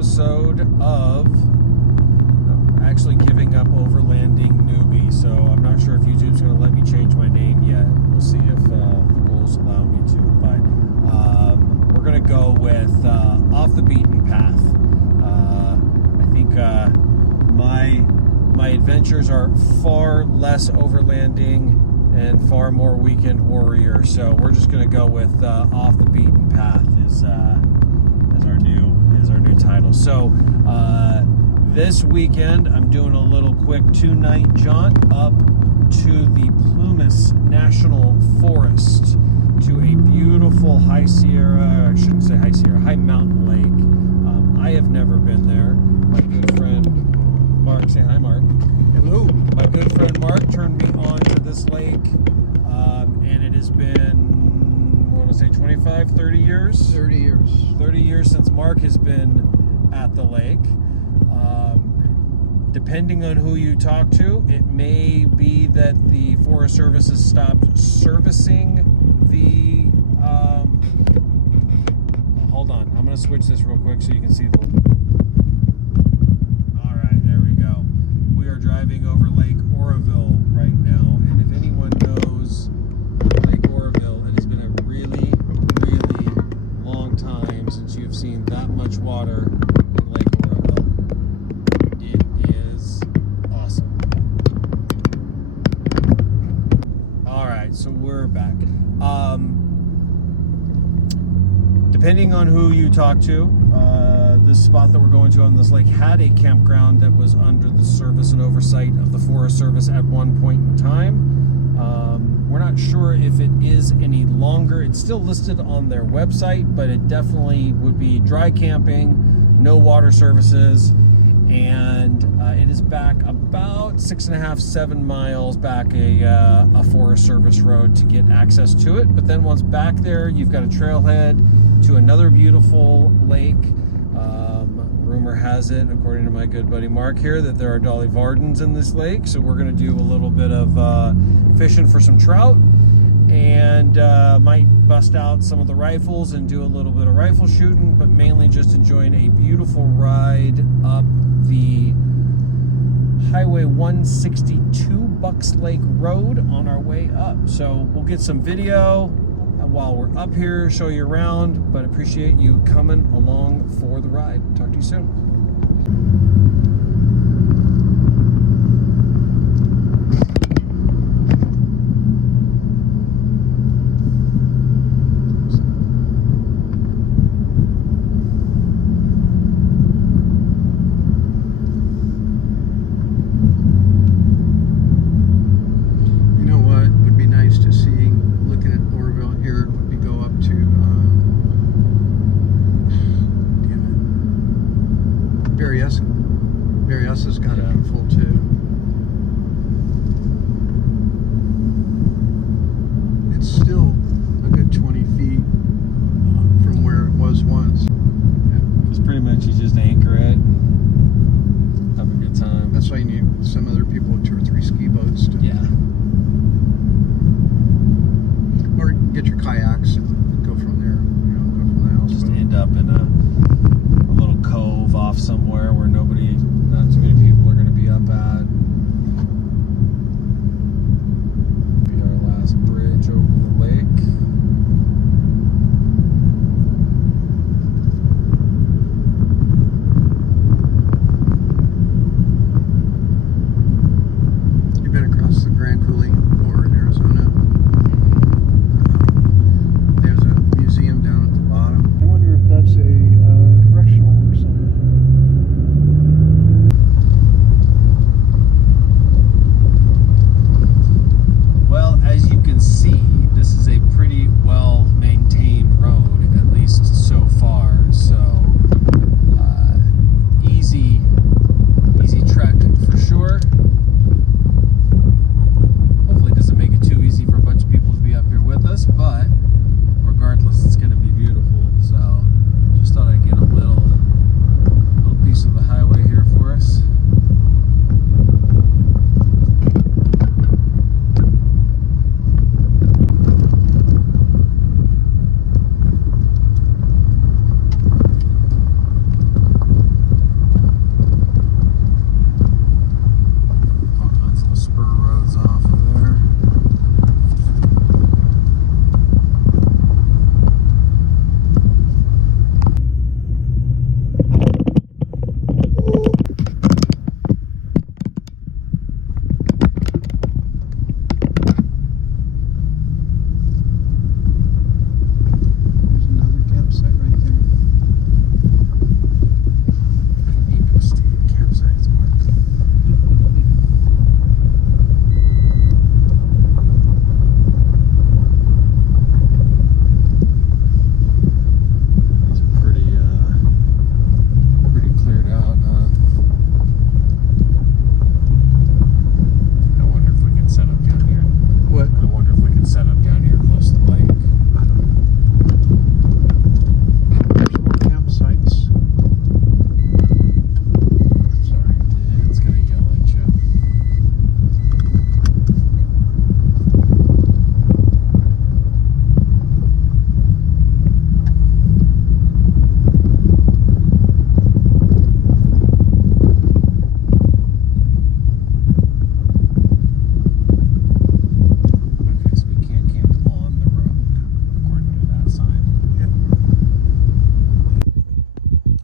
episode of actually giving up overlanding newbie. So I'm not sure if YouTube's going to let me change my name yet. We'll see if the rules allow me to. But we're going to go with off the beaten path. I think my adventures are far less overlanding and far more weekend warrior. So we're just going to go with off the beaten path is our new title. So this weekend I'm doing a little quick 2-night jaunt up to the Plumas National Forest, to a beautiful high mountain lake. I have never been there. My good friend Mark, say hi, Mark. Hello. My good friend Mark turned me on to this lake, and it has been, I want to say 25, 30 years? 30 years. 30 years since Mark has been at the lake. Depending on who you talk to, it may be that the Forest Service has stopped servicing the... hold on, I'm going to switch this real quick so you can see the... Alright, there we go. We are driving over Lake Oroville right now, and if anyone knows Lake Oroville, it has been a really, really long time since you've seen that much water in Lake Oroville. It is awesome. Alright, so we're back. Depending on who you talk to, this spot that we're going to on this lake had a campground that was under the service and oversight of the Forest Service at one point in time. We're not sure if it is any longer. It's still listed on their website, but it definitely would be dry camping, no water services, and it is back about 6.5, 7 miles back a Forest Service road to get access to it. But then once back there, you've got a trailhead to another beautiful lake. Rumor has it, according to my good buddy Mark here, that there are Dolly Vardens in this lake. So we're going to do a little bit of fishing for some trout, and might bust out some of the rifles and do a little bit of rifle shooting, but mainly just enjoying a beautiful ride up the Highway 162 Bucks Lake Road on our way up. So we'll get some video while we're up here, show you around, but appreciate you coming along for the ride. Talk to you soon. You know what would be nice to see, looking at Oroville here, would be go up to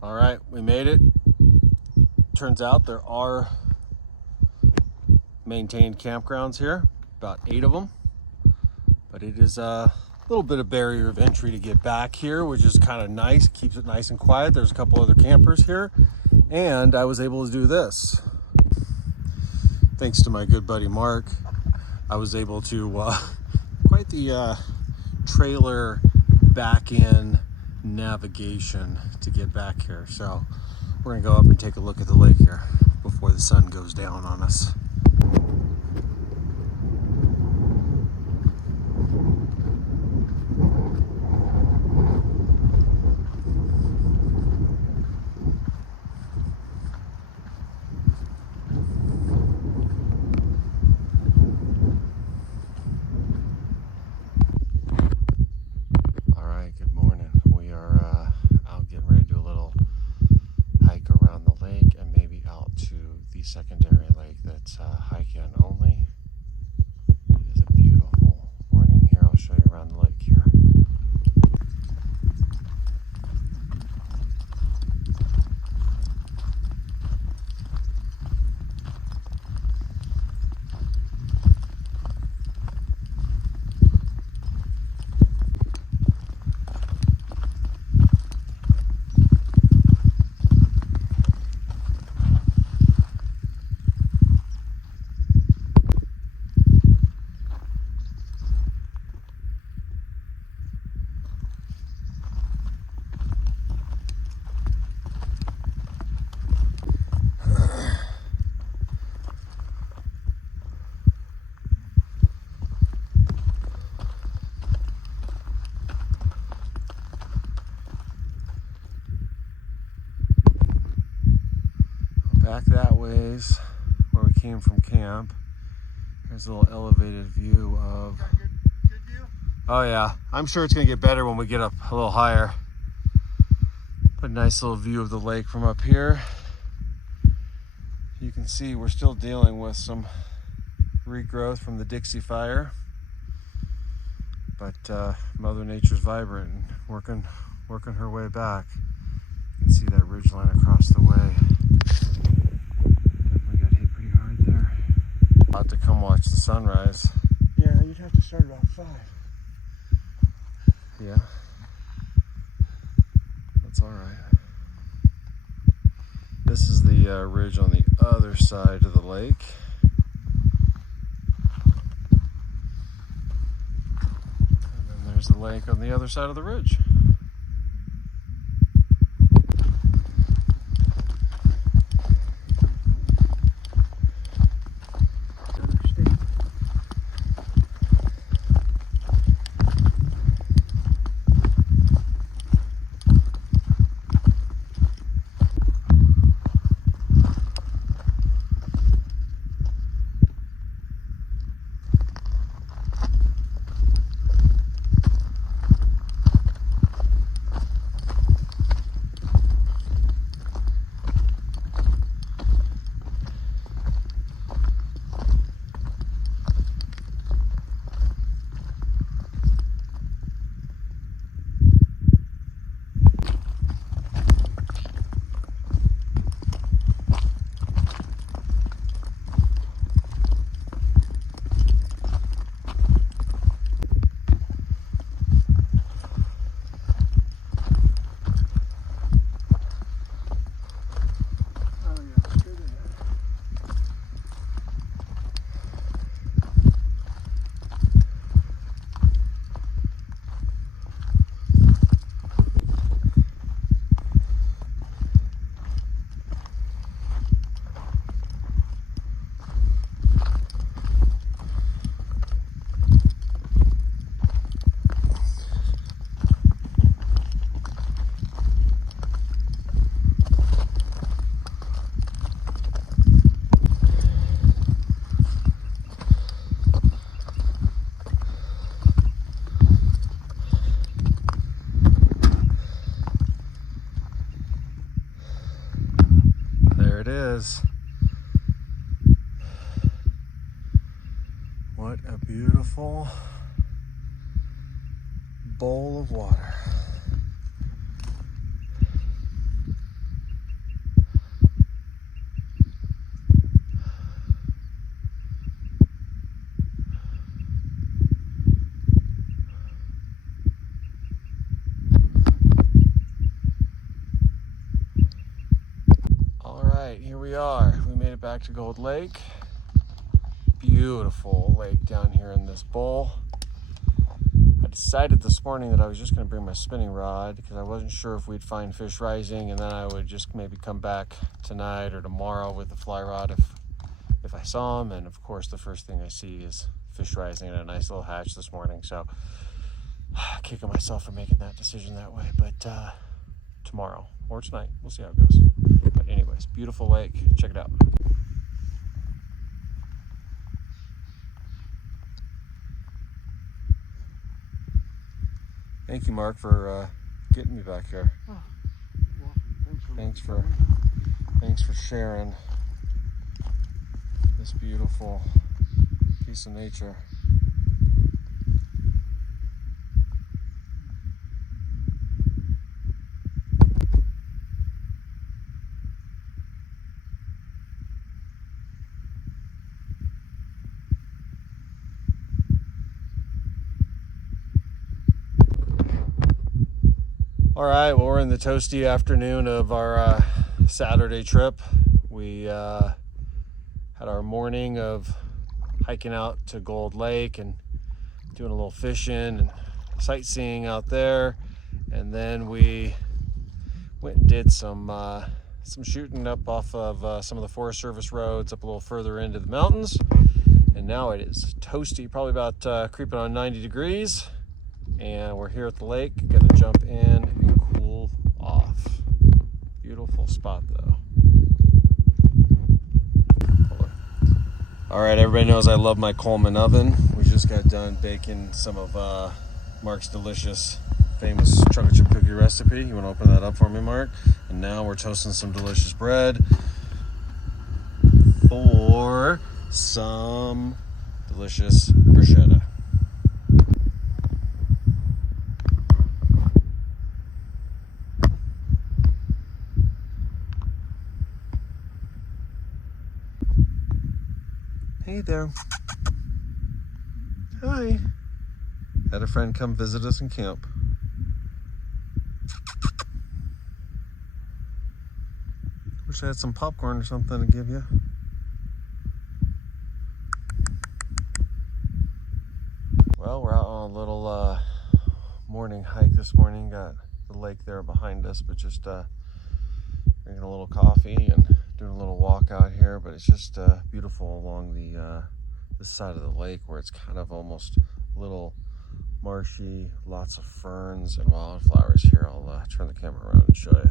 All right, we made it. Turns out there are maintained campgrounds here, about 8 of them. But it is a little bit of barrier of entry to get back here, which is kind of nice, keeps it nice and quiet. There's a couple other campers here, and I was able to do this. Thanks to my good buddy Mark, I was able to quite the trailer back in navigation to get back here. So we're gonna go up and take a look at the lake here before the sun goes down on us. Secondary lake that's hiking only. It is a beautiful morning here. I'll show you around the lake here. Back that ways where we came from camp. Here's a little elevated view of... Good view? Oh yeah, I'm sure it's gonna get better when we get up a little higher. But a nice little view of the lake from up here. You can see we're still dealing with some regrowth from the Dixie fire. But Mother Nature's vibrant and working her way back. You can see that ridgeline across the way. We got hit pretty hard there. About to come watch the sunrise. Yeah, you'd have to start about 5. Yeah. That's all right. This is the ridge on the other side of the lake. And then there's the lake on the other side of the ridge. There it is. What a beautiful bowl of water. here we are. We made it back to Gold Lake. Beautiful lake down here in this bowl. I decided this morning that I was just going to bring my spinning rod because I wasn't sure if we'd find fish rising, and then I would just maybe come back tonight or tomorrow with the fly rod if I saw them. And of course, the first thing I see is fish rising in a nice little hatch this morning. So kicking myself for making that decision that way. But tomorrow or tonight, we'll see how it goes. But anyways, beautiful lake. Check it out. Thank you, Mark, for getting me back here. Oh, you're welcome. Thanks for sharing this beautiful piece of nature. All right, well, we're in the toasty afternoon of our Saturday trip. We had our morning of hiking out to Gold Lake and doing a little fishing and sightseeing out there. And then we went and did some shooting up off of some of the Forest Service roads up a little further into the mountains. And now it is toasty, probably about creeping on 90 degrees. And we're here at the lake, gonna jump in and cool off. Beautiful spot though. All right, everybody knows I love my Coleman oven. We just got done baking some of Mark's delicious, famous chocolate chip cookie recipe. You wanna open that up for me, Mark? And now we're toasting some delicious bread for some delicious bruschetta. Hey there. Hi. Had a friend come visit us in camp. Wish I had some popcorn or something to give you. Well, we're out on a little morning hike this morning. Got the lake there behind us, but just drinking a little coffee and doing a little walk out here. But it's just beautiful along this side of the lake where it's kind of almost a little marshy, lots of ferns and wildflowers here. I'll turn the camera around and show you.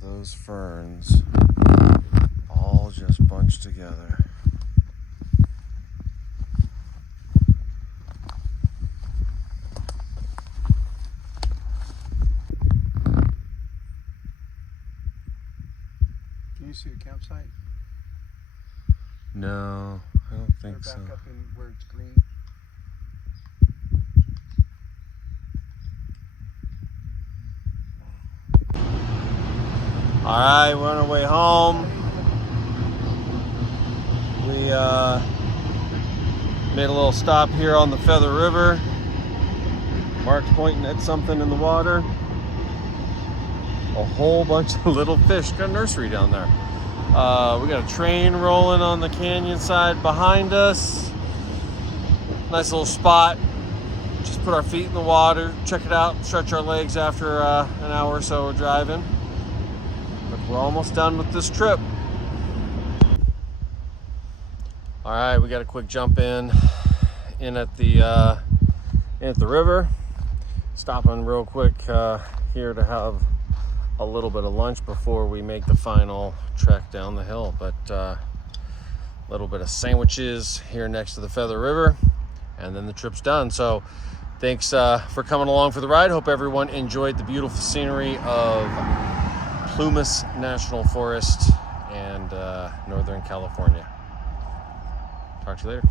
Those ferns all just bunched together. Can you see the campsite? No, I don't think so. Back up in where it's green. All right, we're on our way home. We made a little stop here on the Feather River. Mark's pointing at something in the water. A whole bunch of little fish. Got a nursery down there. We got a train rolling on the canyon side behind us. Nice little spot. Just put our feet in the water, check it out, stretch our legs after an hour or so of driving. But we're almost done with this trip. All right, we got a quick jump in at the river. Stopping real quick here to have a little bit of lunch before we make the final trek down the hill. But a little bit of sandwiches here next to the Feather River, and then the trip's done. So Thanks for coming along for the ride. Hope everyone enjoyed the beautiful scenery of Plumas National Forest and Northern California. Talk to you later.